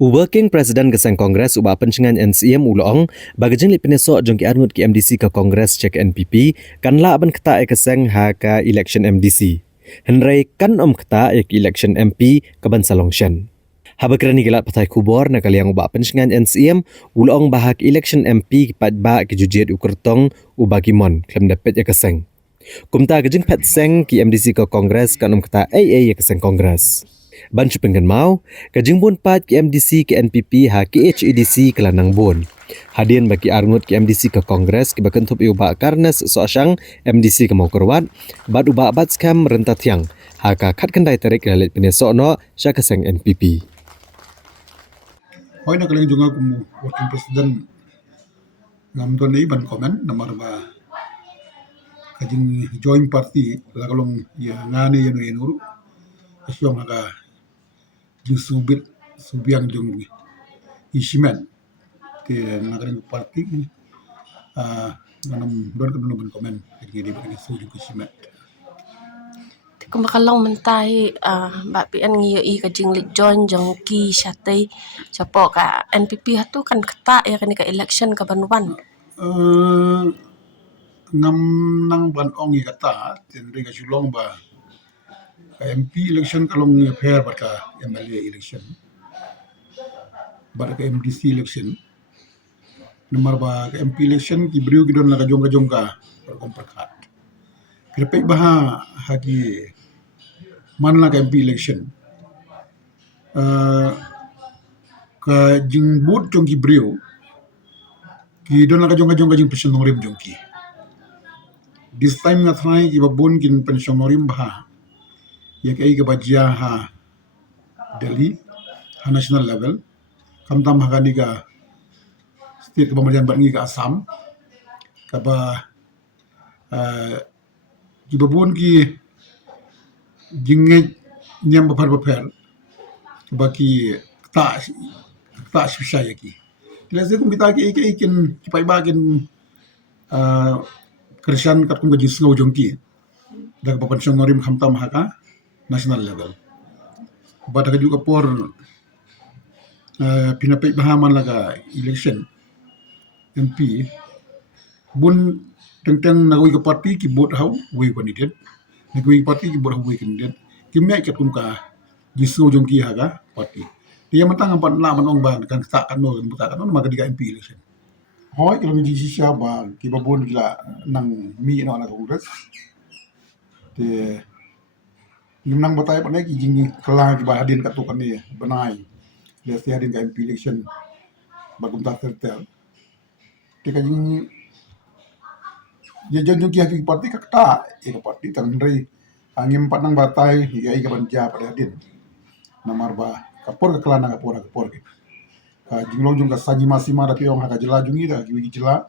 Working President Gesang Kongres ubah pencengan NCM ulong bagajeng li penesok jong ki arngut ki MDC ke Kongres cek NPP kan la aban keta keseng ha ka election MDC. Henry kan keta ki election MP ke Bansalongsen. Haba kerani gelat patai kubor na kaliang ubah pencengan NCM ulong bahak election MP pat ba ki jujet ukertong ubah kimon klem dapat ya keseng. Kumta gejeng pet seng ki MDC ke Kongres kan keta AA ya keseng Kongres. Ban pengen mau, kajing bun pat ke MDC ke NPP ha ke HEDC ke lanang bun. Hadian bagi arngut ke MDC ke Kongres ke bakan tup iuba karnes so asyang MDC ke mau kerwat, bad uba bat skam rentat yang ha ka kat kendai tarik lalit penesok no sya keseng NPP. Hoy na kaling junga kumu working president ngam tuan ni ban komen nomor ba kajing join party la kalong ya ngani yanu yanuru asyong aga jing subiang jung isimen ke nagaring party nanam don kan ban komen kajing di ban su jung isimen Kung makalong mentai mbak pian ngiyai kajing lit join jong ki syatay siapa ka NPP hatu kan keta ya kan ka election ka Banwan. ngam nang ban ong i kata tin ringa sulong ba ka MP election kalong fair ba ka MLA election ba ka MDC election nomor ba ka MP election ki beriu ki don la kajong ka perkat krepek bah hagi mana ka MP election ka jingbut jong ki beriu ki don la kajong jing pension norim jong ki this time nga try ki babun kin pension norim bah ya kai ka bajia ha Delhi ha national level kam tam ha ni ka state ka pemerintahan bangi ka Assam ka ba ki babun ki jinge nyam bapar baki ta shisha ki lese kum bita ki ikin ki pai ba kin Krishan kat kum gaji snow jongki dak papan syong norim khamtam haka national level bata juga por pinapay bahaman laga election MP bun tentang nagui ka party ki bot hau we candidate nagui party ki bot hau we candidate ki me kat kum ka jisu jongki haga party dia matang ampat la manong ban kan tak kan no buta kan no maka diga MP election hoy kalau di sisya ba ki babon gila nang mi no ala kongres te nang batay pa ki jing kala ki ba hadin katukan ni banai le sti hadin ka MP election bagum ta tertel te ka jing ya jonjo ki haki parti ka ta e ka parti tan rei angim pat nang batay ya ka banja pa hadin namar ba kapor ka kelana kapor ke jinglong jung ka sanyi masima da piong haka jela jungi da ki jela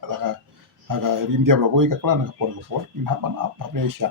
haka rindia bla boy ka kelana kapor in hapan apa presya